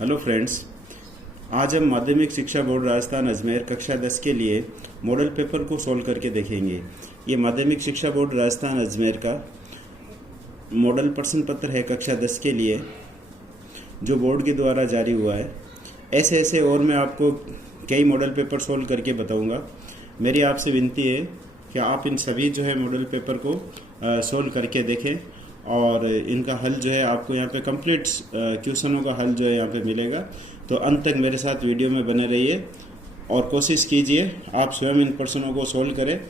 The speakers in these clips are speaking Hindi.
हेलो फ्रेंड्स, आज हम माध्यमिक शिक्षा बोर्ड राजस्थान अजमेर कक्षा 10 के लिए मॉडल पेपर को सॉल्व करके देखेंगे। ये माध्यमिक शिक्षा बोर्ड राजस्थान अजमेर का मॉडल प्रश्न पत्र है कक्षा 10 के लिए, जो बोर्ड के द्वारा जारी हुआ है। ऐसे और मैं आपको कई मॉडल पेपर सॉल्व करके बताऊंगा। मेरी आपसे विनती है कि आप इन सभी जो है मॉडल पेपर को सॉल्व करके देखें और इनका हल जो है आपको यहाँ पे कंप्लीट क्वेश्चनों का हल जो है यहाँ पे मिलेगा। तो अंत तक मेरे साथ वीडियो में बने रहिए और कोशिश कीजिए आप स्वयं इन प्रश्नों को सॉल्व करें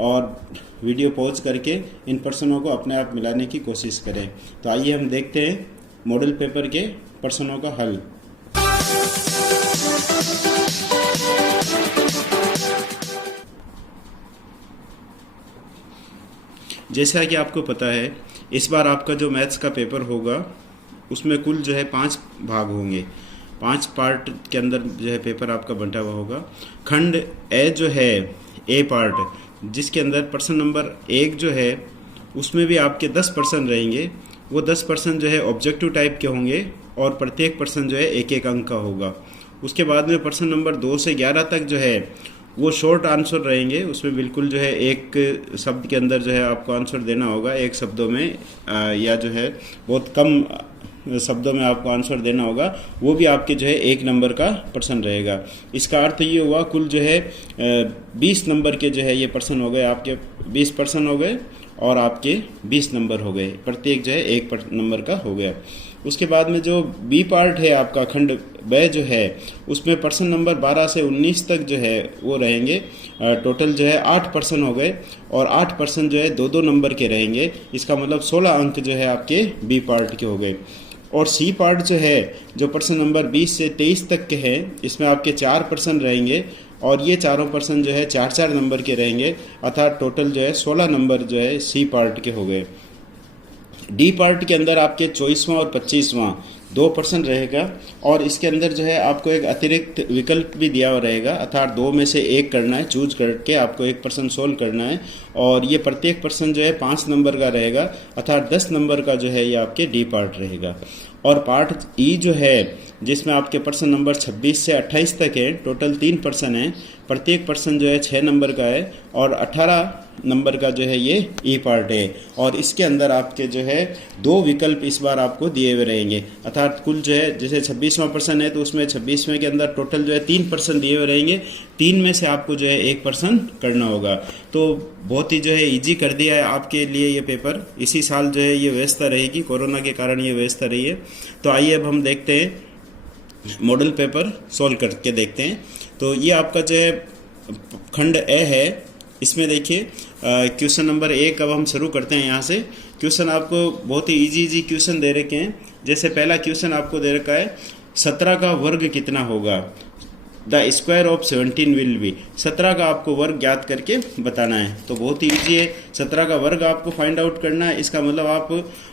और वीडियो पॉज करके इन प्रश्नों को अपने आप मिलाने की कोशिश करें। तो आइए हम देखते हैं मॉडल पेपर के प्रश्नों का हल। जैसा कि आपको पता है, इस बार आपका जो मैथ्स का पेपर होगा उसमें कुल जो है 5 भाग होंगे। 5 पार्ट के अंदर जो है पेपर आपका बंटा हुआ होगा। खंड ए जो है ए पार्ट, जिसके अंदर प्रश्न नंबर 1 जो है उसमें भी आपके 10 प्रश्न रहेंगे। वो 10 प्रश्न जो है ऑब्जेक्टिव टाइप के होंगे और प्रत्येक प्रश्न जो है 1-1 अंक का होगा। उसके बाद में प्रश्न नंबर 2 से 11 तक जो है वो शॉर्ट आंसर रहेंगे। उसमें बिल्कुल जो है एक शब्द के अंदर जो है आपको आंसर देना होगा, एक शब्दों में या जो है बहुत कम शब्दों में आपको आंसर देना होगा। वो भी आपके जो है 1 नंबर का प्रश्न रहेगा। इसका अर्थ ये हुआ कुल जो है 20 नंबर के जो है ये प्रश्न हो गए, आपके 20 प्रश्न हो गए और आपके 20 नंबर हो गए, प्रत्येक जो है 1 नंबर का हो गया। उसके बाद में जो बी पार्ट है आपका खंड ब जो है उसमें प्रश्न नंबर 12 से 19 तक जो है वो रहेंगे। टोटल जो है 8 प्रश्न हो गए और 8 प्रश्न जो है 2-2 नंबर के रहेंगे। इसका मतलब 16 अंक जो है आपके बी पार्ट के हो गए। और सी पार्ट जो है, जो प्रश्न नंबर 20 से 23 तक के हैं, इसमें आपके 4 प्रश्न रहेंगे और ये चारों प्रश्न जो है 4-4 नंबर के रहेंगे, अर्थात टोटल जो है 16 नंबर जो है सी पार्ट के हो गए। डी पार्ट के अंदर आपके 24वां और 25वां 2 प्रश्न रहेगा और इसके अंदर जो है आपको एक अतिरिक्त विकल्प भी दिया हुआ रहेगा, अर्थात 2 में से 1 करना है, चूज करके आपको एक प्रश्न सोल्व करना है। और ये प्रत्येक प्रश्न जो है 5 नंबर का रहेगा, अर्थात 10 नंबर का जो है ये आपके डी पार्ट रहेगा। और पार्ट ई जो है, जिसमें आपके प्रश्न नंबर 26 से 28 तक है, टोटल 3 प्रश्न हैं, प्रत्येक प्रश्न जो है 6 नंबर का है और 18 नंबर का जो है ये ई पार्ट है। और इसके अंदर आपके जो है 2 विकल्प इस बार आपको दिए हुए रहेंगे, अर्थात कुल जो है जैसे 26वां प्रश्न है तो उसमें 26वें के अंदर टोटल जो है 3 प्रश्न दिए हुए रहेंगे। 3 में से आपको जो है 1 प्रश्न करना होगा। तो बहुत ही जो है ईजी कर दिया है आपके लिए ये पेपर। इसी साल जो है ये व्यवस्था रहेगी, कोरोना के कारण ये व्यवस्था रही है। तो आइए अब हम देखते हैं मॉडल पेपर सॉल्व करके देखते हैं। तो ये आपका जो है खंड ए है, इसमें देखिए क्वेश्चन नंबर 1 अब हम शुरू करते हैं। यहाँ से क्वेश्चन आपको बहुत ही इजी क्वेश्चन दे रखे हैं। जैसे पहला क्वेश्चन आपको दे रखा है 17 का वर्ग कितना होगा, the square of 17 will be. 17 का आपको वर्ग ज्ञात करके बताना है। तो बहुत ही ईजी है, 17 का वर्ग आपको फाइंड आउट करना है। इसका मतलब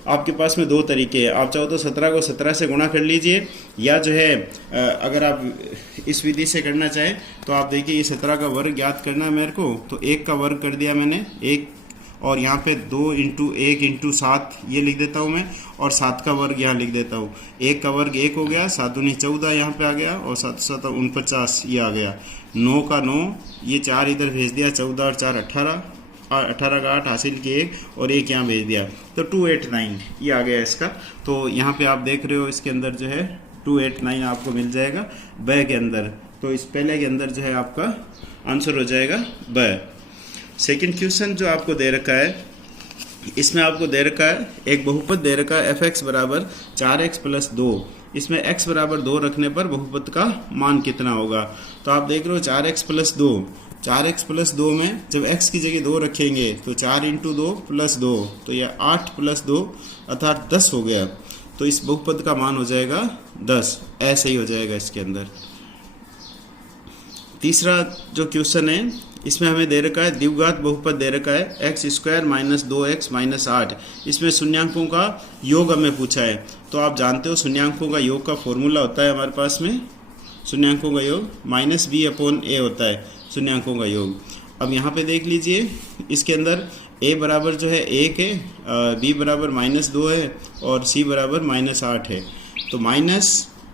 आपके पास में 2 तरीके हैं। आप चाहो तो 17 को 17 से गुणा कर लीजिए, या जो है अगर आप इस विधि से करना चाहें तो आप देखिए ये 17 का वर्ग ज्ञात करना है मेरे को। तो 1 का वर्ग कर दिया मैंने 1, और यहाँ पे 2 × 1 × 7 ये लिख देता हूँ मैं, और 7 का वर्ग यहाँ लिख देता हूँ। 1 का वर्ग 1 हो गया, 7 दूनी 14 यहाँ पे आ गया, और 7 7 49 ये आ गया। 9 का 9, ये 4 इधर भेज दिया, 14 और 4 18, 18 का 8 हासिल किए 1 और 1 यहाँ भेज दिया, तो 289 ये आ गया इसका। तो यहाँ पे आप देख रहे हो इसके अंदर जो है 289 आपको मिल जाएगा ब के अंदर। तो इस पहले के अंदर जो है आपका आंसर हो जाएगा ब। सेकंड क्वेश्चन जो आपको दे रखा है, इसमें आपको दे रखा है एक बहुपद दे रखा है fx बराबर 4x + 2। इसमें x बराबर 2 रखने पर बहुपद का मान कितना होगा। तो आप देख रहे हो 4x + 2, 4x + 2 में जब x की जगह 2 रखेंगे तो 4 × 2 + 2, तो यह 8 + 2 अर्थात 10 हो गया। तो इस बहुपद का मान हो जाएगा 10, ऐसे ही हो जाएगा इसके अंदर। तीसरा जो क्वेश्चन है, इसमें हमें दे रखा है द्विघात बहुपद दे रखा है x² - 2x - 8। इसमें शून्यांकों का योग हमें पूछा है। तो आप जानते हो शून्यांकों का योग का फॉर्मूला होता है हमारे पास में, शून्यांकों का योग -b/a होता है शून्यांकों का योग। अब यहाँ पे देख लीजिए इसके अंदर a बराबर जो है 1 है, b बराबर -2 है और c बराबर -8 है। तो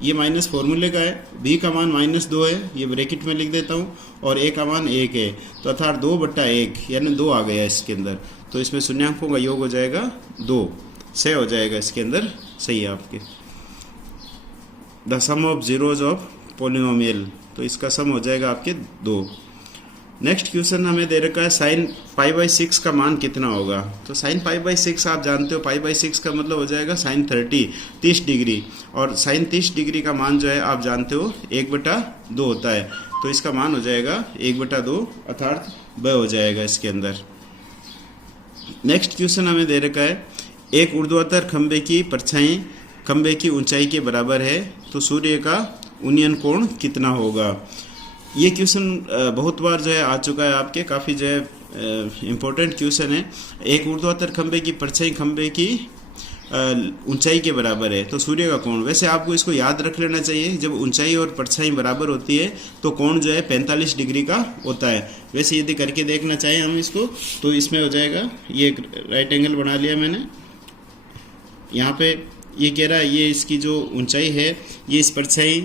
ये माइनस फॉर्मूले का है, b का मान -2 है, ये ब्रैकेट में लिख देता हूँ, और a का मान 1 है, तो अर्थात 2/1 यानी 2 आ गया इसके अंदर। तो इसमें शून्यांकों का योग हो जाएगा 2, 6 हो जाएगा इसके अंदर, सही है आपके। The sum of zeros of polynomial, तो इसका सम हो जाएगा आपके 2। नेक्स्ट क्वेश्चन हमें दे रखा है साइन π/6 का मान कितना होगा। तो साइन π/6 आप जानते हो, π/6 का मतलब हो जाएगा साइन 30 डिग्री, और साइन 30 डिग्री का मान जो है आप जानते हो 1/2 होता है, तो इसका मान हो जाएगा 1/2 अर्थात ब हो जाएगा इसके अंदर। नेक्स्ट क्वेश्चन हमें दे रखा है एक ऊर्ध्वाधर खंबे की परछाई खंबे की ऊंचाई के बराबर है, तो सूर्य का उन्नयन कोण कितना होगा। ये क्वेश्चन बहुत बार जो है आ चुका है आपके, काफ़ी जो है इम्पोर्टेंट क्वेश्चन है। एक ऊर्ध्वाधर खंबे की परछाई खंबे की ऊंचाई के बराबर है, तो सूर्य का कोण, वैसे आपको इसको याद रख लेना चाहिए, जब ऊंचाई और परछाई बराबर होती है तो कोण जो है 45 डिग्री का होता है। वैसे यदि करके देखना चाहें हम इसको, तो इसमें हो जाएगा, ये एक राइट एंगल बना लिया मैंने, यहाँ पे ये कह रहा है ये इसकी जो ऊंचाई है ये इस परछाई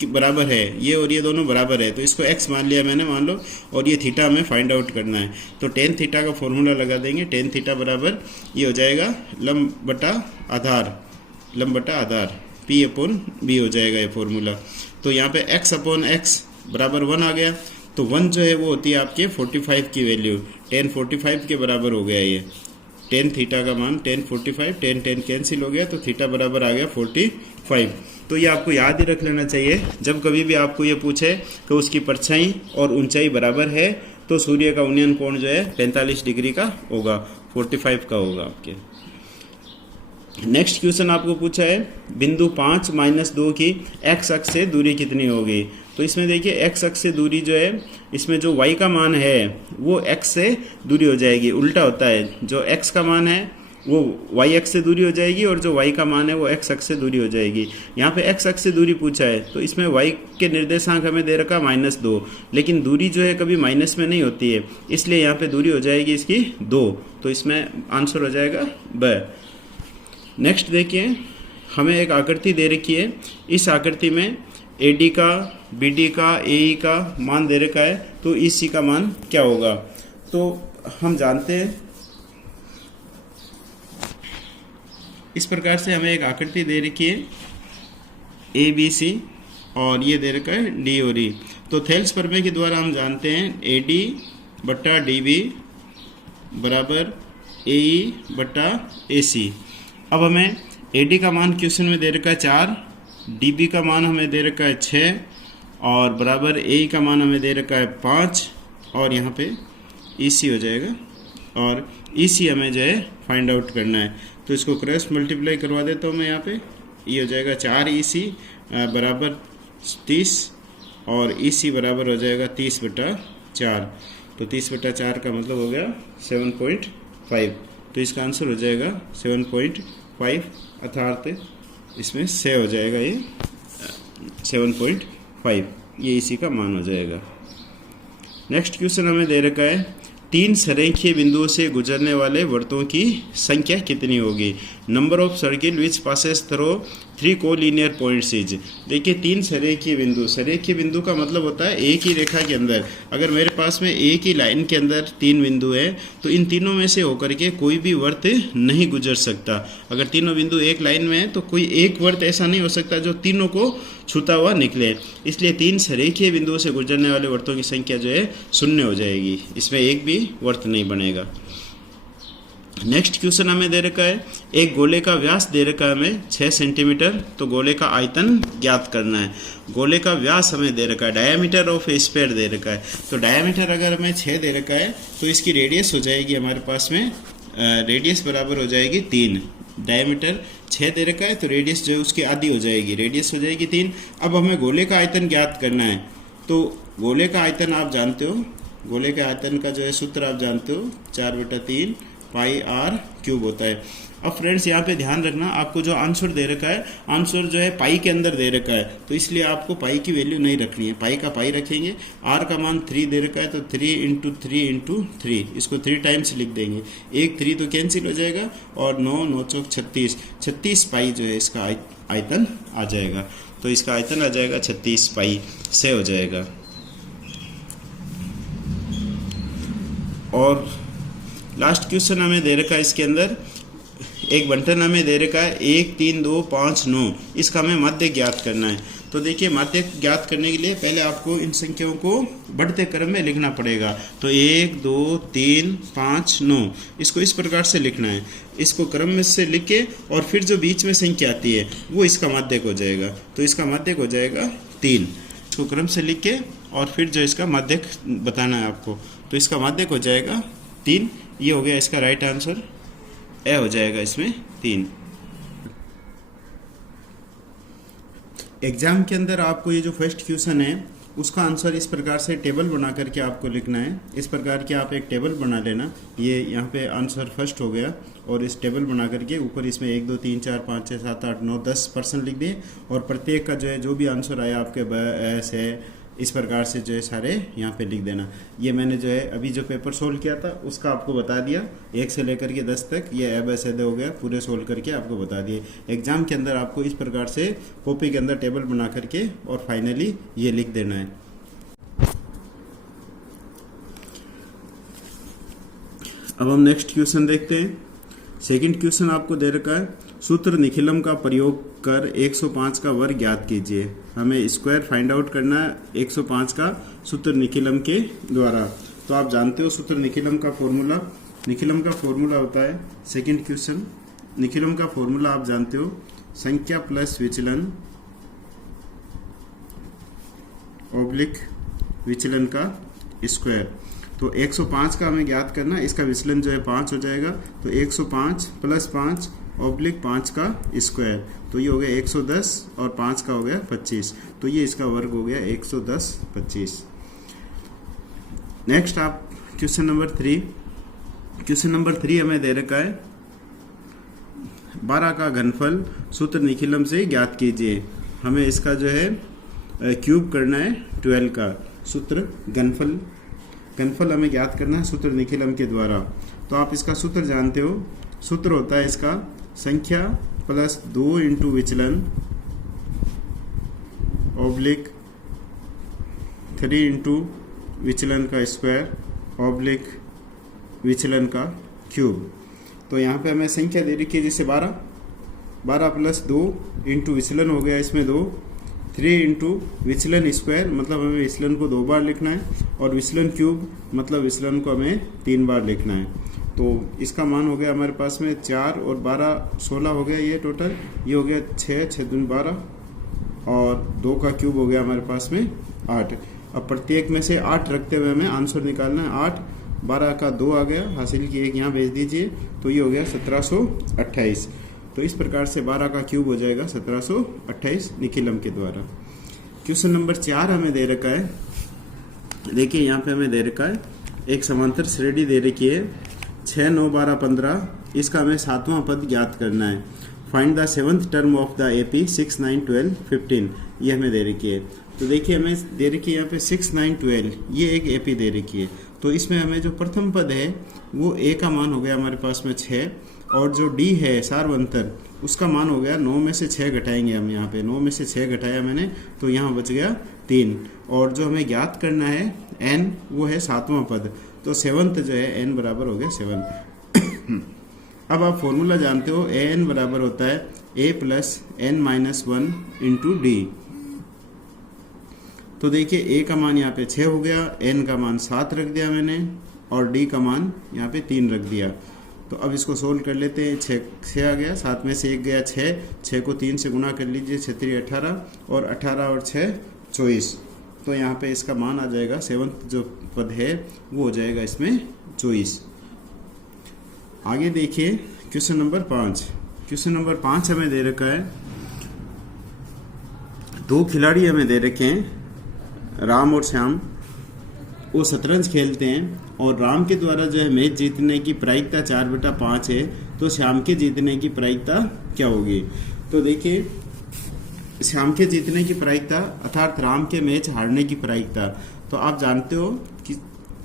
के बराबर है, ये और ये दोनों बराबर है, तो इसको x मान लिया मैंने, मान लो, और ये थीटा हमें फाइंड आउट करना है। तो टेन थीटा का फॉर्मूला लगा देंगे, टेन थीटा बराबर ये हो जाएगा लंब बटा आधार P/B हो जाएगा ये फॉर्मूला। तो यहाँ पे x/x बराबर 1 आ गया, तो 1 जो है वो होती है आपके 45 की वैल्यू, टेन 45 के बराबर हो गया ये, टेन थीटा का मान 10 45, टेन कैंसिल हो गया, तो थीटा बराबर आ गया 45। तो ये आपको याद ही रख लेना चाहिए, जब कभी भी आपको ये पूछे कि उसकी परछाई और ऊंचाई बराबर है तो सूर्य का उन्नयन कोण जो है 45 डिग्री का होगा, 45 का होगा आपके। नेक्स्ट क्वेश्चन आपको पूछा है बिंदु 5 -2 की x अक्ष से दूरी कितनी होगी। तो इसमें देखिए x अक्ष से दूरी जो है, इसमें जो y का मान है वो x से दूरी हो जाएगी, उल्टा होता है, जो x का मान है वो y अक्ष से दूरी हो जाएगी और जो y का मान है वो x अक्ष से दूरी हो जाएगी। यहाँ पे x अक्ष से दूरी पूछा है, तो इसमें y के निर्देशांक हमें दे रखा -2, लेकिन दूरी जो है कभी माइनस में नहीं होती है, इसलिए यहाँ पे दूरी हो जाएगी इसकी 2, तो इसमें आंसर हो जाएगा ब। नेक्स्ट देखिए हमें एक आकृति दे रखी है, इस आकृति में AD का, BD का, AE का मान दे रखा है, तो EC का मान क्या होगा। तो हम जानते हैं इस प्रकार से हमें एक आकृति दे रखी है ABC और ये दे रखा है D और E। तो थेल्स प्रमेय के द्वारा हम जानते हैं AD/DB बराबर AE/AC। अब हमें AD का मान क्वेश्चन में दे रखा है 4, DB का मान हमें दे रखा है 6 और बराबर AE का मान हमें दे रखा है 5 और यहाँ पे EC हो जाएगा, और EC हमें जो है फाइंड आउट करना है। तो इसको क्रॉस मल्टीप्लाई करवा देता हूँ मैं, यहाँ पे ये हो जाएगा 4 EC बराबर 30 और EC बराबर हो जाएगा 30/4। तो 30/4 का मतलब हो गया 7.5, तो इसका आंसर हो जाएगा 7.5 अर्थात इसमें से हो जाएगा ये 7.5, ये इसी का मान हो जाएगा। नेक्स्ट क्वेश्चन हमें दे रखा है 3 संरेखीय बिंदुओं से गुजरने वाले वृत्तों की संख्या कितनी होगी। Number of circle which passes through 3 collinear points is. देखिए 3 संरेखीय बिंदु का मतलब होता है एक ही रेखा के अंदर, अगर मेरे पास में एक ही लाइन के अंदर 3 बिंदु है तो इन तीनों में से होकर के कोई भी वृत्त नहीं गुजर सकता। अगर तीनों बिंदु एक लाइन में है तो कोई एक वृत्त ऐसा नहीं हो सकता जो तीनों को छूता हुआ निकले, इसलिए 3 संरेखीय बिंदुओं से गुजरने वाले वृत्तों की संख्या जो है 0 हो जाएगी, इसमें एक भी वृत्त नहीं बनेगा। नेक्स्ट क्वेश्चन हमें दे रखा है एक गोले का व्यास दे रखा है हमें 6 सेंटीमीटर, तो गोले का आयतन ज्ञात करना है। गोले का व्यास हमें दे रखा है, डायमीटर ऑफ ए स्फीयर दे रखा है, तो डायमीटर अगर हमें 6 दे रखा है तो इसकी रेडियस हो जाएगी हमारे पास में, रेडियस बराबर हो जाएगी 3। डायमीटर 6 दे रखा है तो रेडियस जो है उसकी आधी हो जाएगी, रेडियस हो जाएगी 3। अब हमें गोले का आयतन ज्ञात करना है, तो गोले का आयतन आप जानते हो, गोले के आयतन का जो है सूत्र आप जानते हो 4/3 पाई r क्यूब होता है। अब फ्रेंड्स यहाँ पे ध्यान रखना, आपको जो आंसर दे रखा है, आंसर जो है पाई के अंदर दे रखा है, तो इसलिए आपको पाई की वैल्यू नहीं रखनी है, पाई का पाई रखेंगे। आर का मान 3 दे रखा है, तो 3 इंटू 3 इंटू 3, इसको 3 टाइम्स लिख देंगे। एक 3 तो कैंसिल हो जाएगा, और 9 9 चौक 36, 36 पाई जो है इसका आयतन आ जाएगा। तो इसका आयतन आ जाएगा 36 पाई से हो जाएगा। और लास्ट क्वेश्चन हमें दे रखा है, इसके अंदर एक बंटन हमें दे रखा है 1 3 2 5 9, इसका हमें माध्य ज्ञात करना है। तो देखिए, माध्य ज्ञात करने के लिए पहले आपको इन संख्याओं को बढ़ते क्रम में लिखना पड़ेगा। तो 1 2 3 5 9, इसको इस प्रकार से लिखना है। इसको क्रम में से लिख के, और फिर जो बीच में संख्या आती है वो इसका माध्यक हो जाएगा। तो इसका माध्यक हो जाएगा 3। इसको क्रम से लिख के, और फिर जो इसका माध्यक बताना है आपको, तो इसका माध्यक हो जाएगा 3। ये हो गया इसका राइट आंसर, ए हो जाएगा इसमें 3। एग्जाम के अंदर आपको ये जो फर्स्ट क्वेश्चन है उसका आंसर इस प्रकार से टेबल बना करके आपको लिखना है। इस प्रकार के आप एक टेबल बना लेना। ये यहाँ पे आंसर फर्स्ट हो गया, और इस टेबल बना करके ऊपर इसमें 1 2 3 4 5 6 7 8 9 10% लिख दिए, और प्रत्येक का जो है जो भी आंसर आया आपके से इस प्रकार से जो है सारे यहाँ पे लिख देना। ये मैंने जो है अभी जो पेपर सोल्व किया था उसका आपको बता दिया, 1 से लेकर के 10 तक ये ABCD हो गया, पूरे सोल्व करके आपको बता दिए। एग्जाम के अंदर आपको इस प्रकार से कॉपी के अंदर टेबल बना करके और फाइनली ये लिख देना है। अब हम नेक्स्ट क्वेश्चन देखते हैं। सेकंड क्वेश्चन आपको दे रखा है, सूत्र निखिलम का प्रयोग कर 105 का वर्ग ज्ञात कीजिए। हमें स्क्वायर फाइंड आउट करना है 105 का सूत्र निखिलम के द्वारा। तो आप जानते हो सूत्र निखिलम का फॉर्मूला होता है। सेकंड क्वेश्चन, निखिलम का फॉर्मूला आप जानते हो, संख्या प्लस विचलन ऑब्लिक विचलन का स्क्वायर। तो 105 का हमें ज्ञात करना है, इसका विचलन जो है 5 हो जाएगा। तो 105 प्लस 5 ऑब्लिक 5 का स्क्वायर, तो ये हो गया 110, और 5 का हो गया 25, तो ये इसका वर्ग हो गया 110 25। नेक्स्ट आप क्वेश्चन नंबर 3 हमें दे रखा है, 12 का घनफल सूत्र निखिलम से ज्ञात कीजिए। हमें इसका जो है क्यूब करना है 12 का सूत्र घनफल हमें ज्ञात करना है सूत्र निखिलम के द्वारा। तो आप इसका सूत्र जानते हो, सूत्र होता है इसका संख्या प्लस 2 इंटू विचलन ऑब्लिक 3 इंटू विचलन का स्क्वायर ऑब्लिक विचलन का क्यूब। तो यहाँ पे हमें संख्या दे रखी है जैसे 12 प्लस 2 इंटू विचलन हो गया इसमें 2, 3 इंटू विचलन स्क्वायर, मतलब हमें विचलन को 2 बार लिखना है, और विचलन क्यूब मतलब विचलन को हमें 3 बार लिखना है। तो इसका मान हो गया हमारे पास में 4 और 12 16 हो गया, ये टोटल ये हो गया 6 6 दूनी 12, और 2 का क्यूब हो गया हमारे पास में 8। अब प्रत्येक में से 8 रखते हुए हमें आंसर निकालना है। 8 12 का 2 आ गया, हासिल की 1 यहाँ भेज दीजिए, तो ये हो गया 1728। तो इस प्रकार से 12 का क्यूब हो जाएगा 1728 निखिलम के द्वारा। क्वेश्चन नंबर 4 हमें दे रखा है, देखिए यहाँ पे हमें दे रखा है एक समांतर श्रेणी दे रखी है 6 9 12 15, इसका हमें 7वां पद ज्ञात करना है। Find the 7th term of the AP 6 9 12 15, ये हमें दे रखी है। तो देखिए हमें दे रखी है यहाँ पे 6 9 12, ये एक AP दे रखी है। तो इसमें हमें जो प्रथम पद है वो A का मान हो गया हमारे पास में 6, और जो D है सार्वंतर उसका मान हो गया 9 में से 6 घटाएंगे हम, यहाँ पे 9 में से 6 घटाया मैंने, तो यहाँ बच गया 3। और जो हमें ज्ञात करना है N, वो है 7वां पद, तो 7th जो है N बराबर हो गया 7। अब आप फॉर्मूला जानते हो, AN बराबर होता है A plus N minus 1 into D। तो देखिए A का मान यहाँ पे 6 हो गया, N का मान 7 रख दिया मैंने, और D का मान यहाँ पे 3 रख दिया। तो अब इसको सोल्व कर लेते हैं। 6 आ गया, 7 में से 1 गया 6 को 3 से गुना कर लीजिए, 6 3 18, और 18 और 6 24। तो यहाँ पे इसका मान आ जाएगा 7th जो पद है वो हो जाएगा इसमें 24। आगे देखिए क्वेश्चन नंबर 5 हमें दे रखा है, 2 खिलाड़ी हमें दे रखे हैं, राम और श्याम। वो शतरंज खेलते हैं, और राम के द्वारा जो है मैच जीतने की प्रायिकता 4/5 है, तो श्याम के जीतने की प्रायिकता क्या होगी। तो देखिए, श्याम के जीतने की प्रायिकता अर्थात राम के मैच हारने की प्रायिकता, तो आप जानते हो कि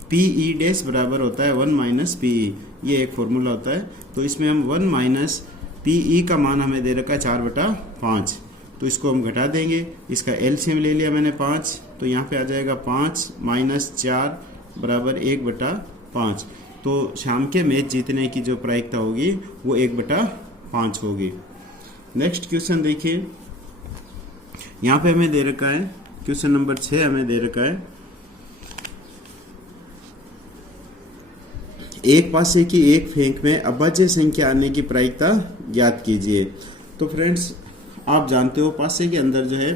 पी ई डैश बराबर होता है 1 माइनस पी ई, ये एक फॉर्मूला होता है। तो इसमें हम 1 माइनस पी ई का मान हमें दे रखा है 4/5, तो इसको हम घटा देंगे, इसका एलसीएम ले लिया मैंने 5, तो यहाँ पे आ जाएगा 5 माइनस 4 बराबर 1/5। तो शाम के मैच जीतने की जो प्रायिकता होगी वो 1/5 होगी। नेक्स्ट क्वेश्चन देखिए, यहाँ पे हमें दे रखा है क्वेश्चन नंबर 6 हमें दे रखा है, एक पासे की एक फेंक में अभाज्य संख्या आने की प्रायिकता ज्ञात कीजिए। तो फ्रेंड्स, आप जानते हो पासे के अंदर जो है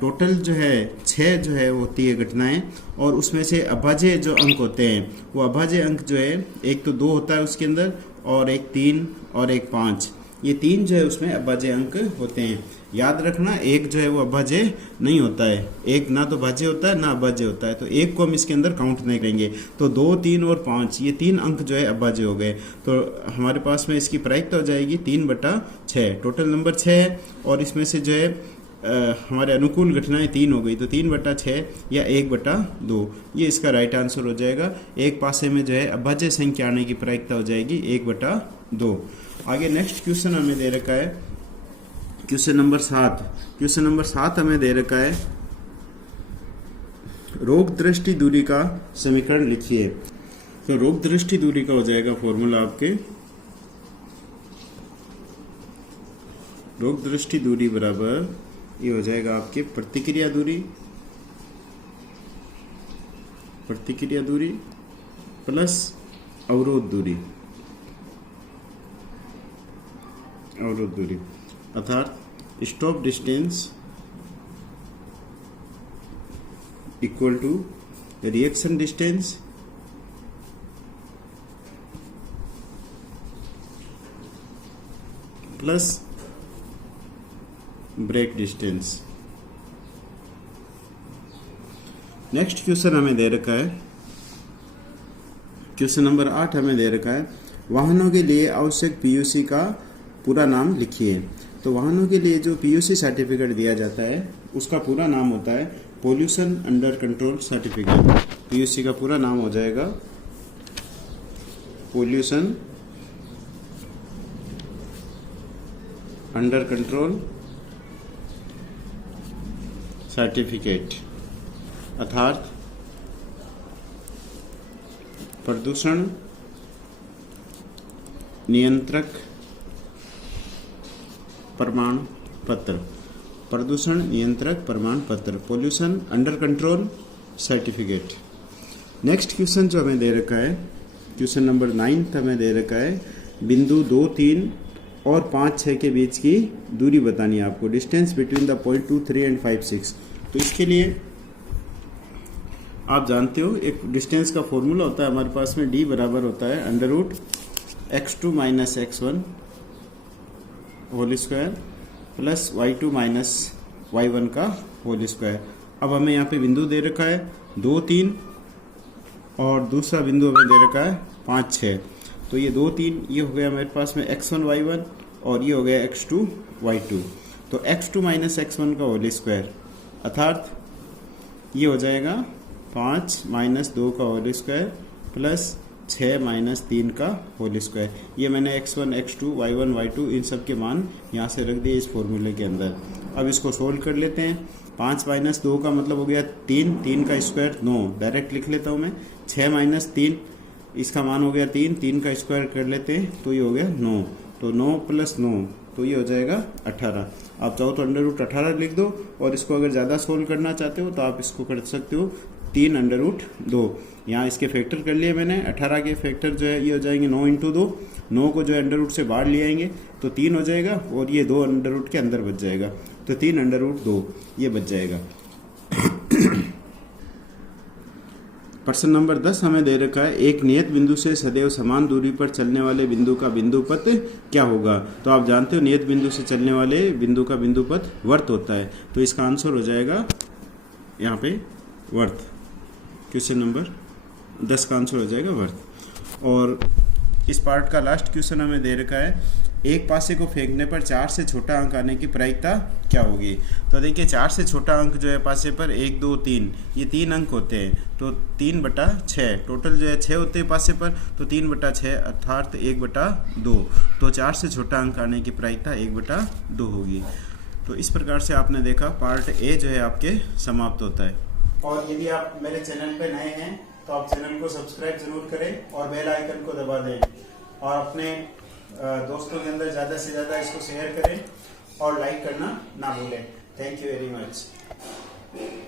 टोटल जो है 6 जो है होती है घटनाएं, और उसमें से अभाज्य जो अंक होते हैं वो अभाज्य अंक जो है एक तो 2 होता है उसके अंदर, और एक 3 और एक 5, ये 3 जो है उसमें अभाज्य अंक होते हैं। याद रखना, एक जो है वो अभाज्य नहीं होता है, एक ना तो भाज्य होता है ना अभाज्य होता है, तो एक को हम इसके अंदर काउंट नहीं करेंगे। तो 2, 3 और 5 ये 3 अंक जो है अभाज्य हो गए, तो हमारे पास में इसकी प्रायिकता हो जाएगी 3/6। टोटल नंबर 6 है और इसमें से जो है हमारे अनुकूल घटनाएं 3 हो गई, तो 3/6 या 1/2 ये इसका राइट आंसर हो जाएगा। एक पासे में जो है अभाज्य संख्या आने की प्रायिकता हो जाएगी 1/2। आगे नेक्स्ट क्वेश्चन हमें दे रखा है क्वेश्चन नंबर 7। क्वेश्चन नंबर 7 हमें दे रखा है, रोग दृष्टि दूरी का समीकरण लिखिए। तो रोग दृष्टि दूरी का हो जाएगा फॉर्मूला आपके, रोग दृष्टि दूरी बराबर ये हो जाएगा आपके प्रतिक्रिया दूरी प्लस अवरोध दूरी अर्थात stop distance equal to reaction distance plus brake distance. Next question हमें दे रखा है, क्वेश्चन नंबर 8 हमें दे रखा है, वाहनों के लिए आवश्यक पीयूसी का पूरा नाम लिखिए। तो वाहनों के लिए जो पीयूसी सर्टिफिकेट दिया जाता है उसका पूरा नाम होता है pollution under control certificate. PUC का पूरा नाम हो जाएगा पोल्यूशन अंडर कंट्रोल सर्टिफिकेट, अर्थात प्रदूषण नियंत्रक प्रमाण पत्र, प्रदूषण नियंत्रक प्रमाण पत्र, pollution under control certificate. Next question जो हमें दे रखा है, क्वेश्चन नंबर 9 हमें दे रखा है, बिंदु 2, 3 और 5, 6 के बीच की दूरी बतानी है आपको, distance between the point 2, 3 and 5, 6। तो इसके लिए आप जानते हो एक डिस्टेंस का फॉर्मूला होता है हमारे पास में, d बराबर होता है √x2 minus x1 whole square plus y2 minus y1 का होल स्क्वायर। अब हमें यहाँ पे बिंदु दे रखा है 2, 3 और दूसरा बिंदु हमें दे रखा है 5, 6। तो ये 2, 3 ये हो गया हमारे पास में x1 y1 और ये हो गया x2 y2। तो x2 माइनस x1 का होल स्क्वायर अर्थात ये हो जाएगा 5 माइनस 2 का होल स्क्वायर प्लस 6 माइनस 3 का होल स्क्वायर। ये मैंने x1 x2 y1 y2 इन सब के मान यहाँ से रख दिए इस फॉर्मूले के अंदर। अब इसको सोल्व कर लेते हैं। 5 माइनस 2 का मतलब हो गया 3, 3 का स्क्वायर 9, डायरेक्ट लिख लेता हूँ मैं। 6 माइनस 3 इसका मान हो गया 3, 3 का स्क्वायर कर लेते हैं तो ये हो गया 9। तो 9 प्लस 9 तो ये हो जाएगा 18। आप चाहो तो √18 लिख दो, और इसको अगर ज़्यादा सोल्व करना चाहते हो तो आप इसको कर सकते हो 3√2। यहाँ इसके फैक्टर कर लिए मैंने। 18 के फैक्टर जो है ये हो जाएंगे 9 × 2। 9 को जो है अंडर रूट से बाहर ले आएंगे तो 3 हो जाएगा, और ये 2 अंडर रूट के अंदर बच जाएगा, तो 3√2 ये बच जाएगा। प्रश्न नंबर 10 हमें दे रखा है, एक नियत बिंदु से सदैव समान दूरी पर चलने वाले बिंदु का बिंदुपथ क्या होगा। तो आप जानते हो नियत बिंदु से चलने वाले बिंदु का बिंदुपथ वर्त होता है, तो इसका आंसर हो जाएगा यहाँ पे वर्त। क्वेश्चन नंबर 10 का आंसर हो जाएगा वर्त। और इस पार्ट का लास्ट क्वेश्चन हमें दे रखा है, एक पासे को फेंकने पर 4 से छोटा अंक आने की प्रायिकता क्या होगी। तो देखिए 4 से छोटा अंक जो है पासे पर 1 2 3 ये 3 अंक होते हैं, तो 3/6 टोटल जो है 6 होते हैं पासे पर, तो 3/6 अर्थात 1/2। तो 4 से छोटा अंक आने की प्रायिकता 1/2 होगी। तो इस प्रकार से आपने देखा पार्ट ए जो है आपके समाप्त होता है। और यदि आप मेरे चैनल पर नए हैं तो आप चैनल को सब्सक्राइब जरूर करें और बेल आइकन को दबा दें, और अपने दोस्तों के अंदर ज़्यादा से ज़्यादा इसको शेयर करें और लाइक करना ना भूलें। Thank you very much.